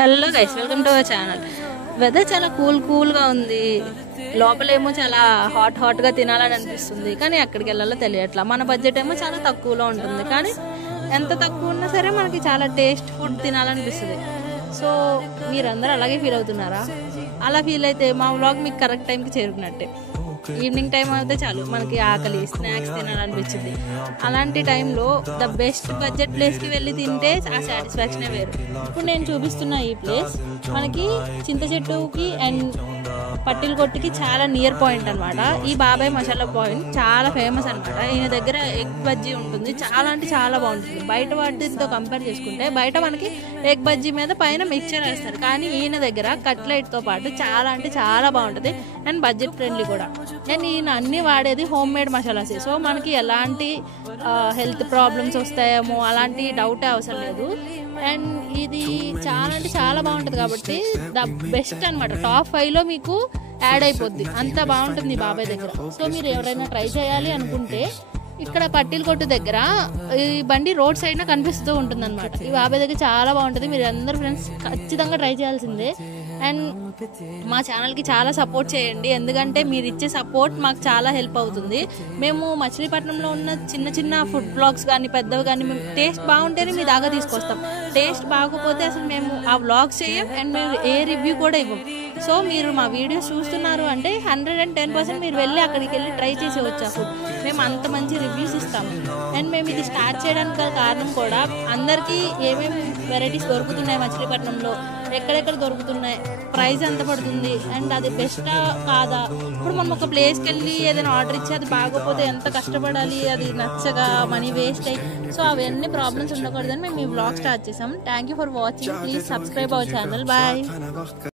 Hello guys, welcome to our channel. Weather చాలా కూల్గా ఉంది. లోపలేమో చాలా హాట్గా తినాలని అనిపిస్తుంది, కానీ ఎక్కడికి వెళ్ళాలో తెలియట్లా. మన బడ్జెట్ ఏమో చాలా తక్కువలో ఉంటుంది, కానీ ఎంత తక్కువ ఉన్నా సరే మనకి చాలా టేస్ట్ ఫుడ్ తినాలనిపిస్తుంది. సో మీరందరూ అలాగే ఫీల్ అవుతున్నారా? అలా ఫీల్ అయితే మా వ్లాగ్ మీకు కరెక్ట్ టైంకి చేరుకున్నట్టే. ఈవినింగ్ టైం అయితే చాలు మనకి ఆకలి, స్నాక్స్ తినాలనిపించింది. అలాంటి టైంలో ద బెస్ట్ బడ్జెట్ ప్లేస్కి వెళ్ళి తింటే ఆ సాటిస్ఫాక్షనే వేరు. ఇప్పుడు నేను చూపిస్తున్న ఈ ప్లేస్ మనకి చింత చెట్టుకి అండ్ పట్టిల కొట్టుకి చాలా నియర్ పాయింట్ అనమాట. ఈ బాబాయ్ మసాలా పాయింట్ చాలా ఫేమస్ అనమాట. ఈయన దగ్గర ఎగ్ బజ్జీ ఉంటుంది, చాలా అంటే చాలా బాగుంటుంది. బయట వాటితో కంపేర్ చేసుకుంటే బయట మనకి ఎగ్ బజ్జీ మీద పైన మిక్చర్ వేస్తారు, కానీ ఈయన దగ్గర కట్లెట్తో పాటు చాలా అంటే చాలా బాగుంటుంది అండ్ బడ్జెట్ ఫ్రెండ్లీ కూడా. అండ్ ఈయన అన్ని వాడేది హోమ్ మేడ్ మసాలాస్. సో మనకి ఎలాంటి హెల్త్ ప్రాబ్లమ్స్ వస్తాయేమో అలాంటి డౌటే అవసరం లేదు. అండ్ ఇది చాలా అంటే చాలా బాగుంటుంది కాబట్టి ద బెస్ట్ అనమాట. టాప్ 5లో మీకు యాడ్ అయిపోద్ది, అంత బాగుంటుంది బాబాయ్ దగ్గర. సో మీరు ఎవరైనా ట్రై చేయాలి అనుకుంటే ఇక్కడ పట్టిల కొట్టు దగ్గర ఈ బండి రోడ్ సైడ్న కనిపిస్తూ ఉంటుంది అనమాట. ఈ బాబాయ్ దగ్గర చాలా బాగుంటుంది. మీరు అందరు ఫ్రెండ్స్ ఖచ్చితంగా ట్రై చేయాల్సిందే. అండ్ మా ఛానల్కి చాలా సపోర్ట్ చేయండి, ఎందుకంటే మీరు ఇచ్చే సపోర్ట్ మాకు చాలా హెల్ప్ అవుతుంది. మేము మచిలీపట్నంలో ఉన్న చిన్న ఫుడ్ బ్లాగ్స్ కానీ పెద్దవి కానీ మేము టేస్ట్ బాగుంటేనే మీ దాకా తీసుకొస్తాం. టేస్ట్ బాగోపోతే అసలు మేము ఆ వ్లాగ్స్ చేయం అండ్ మేము ఏ రివ్యూ కూడా ఇవ్వం. సో మీరు మా వీడియోస్ చూస్తున్నారు అంటే 110% మీరు వెళ్ళి అక్కడికి వెళ్ళి ట్రై చేసి వచ్చా ఫుడ్. మేము అంత మంచి రివ్యూస్ ఇస్తాము. అండ్ మేము ఇది స్టార్ట్ చేయడానికి కారణం కూడా అందరికీ ఏమేమి వెరైటీస్ దొరుకుతున్నాయి మచిలీపట్నంలో, ఎక్కడెక్కడ దొరుకుతున్నాయి, ప్రైస్ ఎంత పడుతుంది అండ్ అది బెస్టా కాదా. ఇప్పుడు మనం ఒక ప్లేస్కి వెళ్ళి ఏదైనా ఆర్డర్ ఇచ్చి అది బాగోపోతే ఎంత కష్టపడాలి, అది నచ్చగా మనీ వేస్ట్ అయ్యి. సో అవన్నీ ప్రాబ్లమ్స్ ఉండకూడదని మేము ఈ వ్లాగ్ స్టార్ట్ చేసాం. Thank you for watching. Please subscribe our channel. Bye.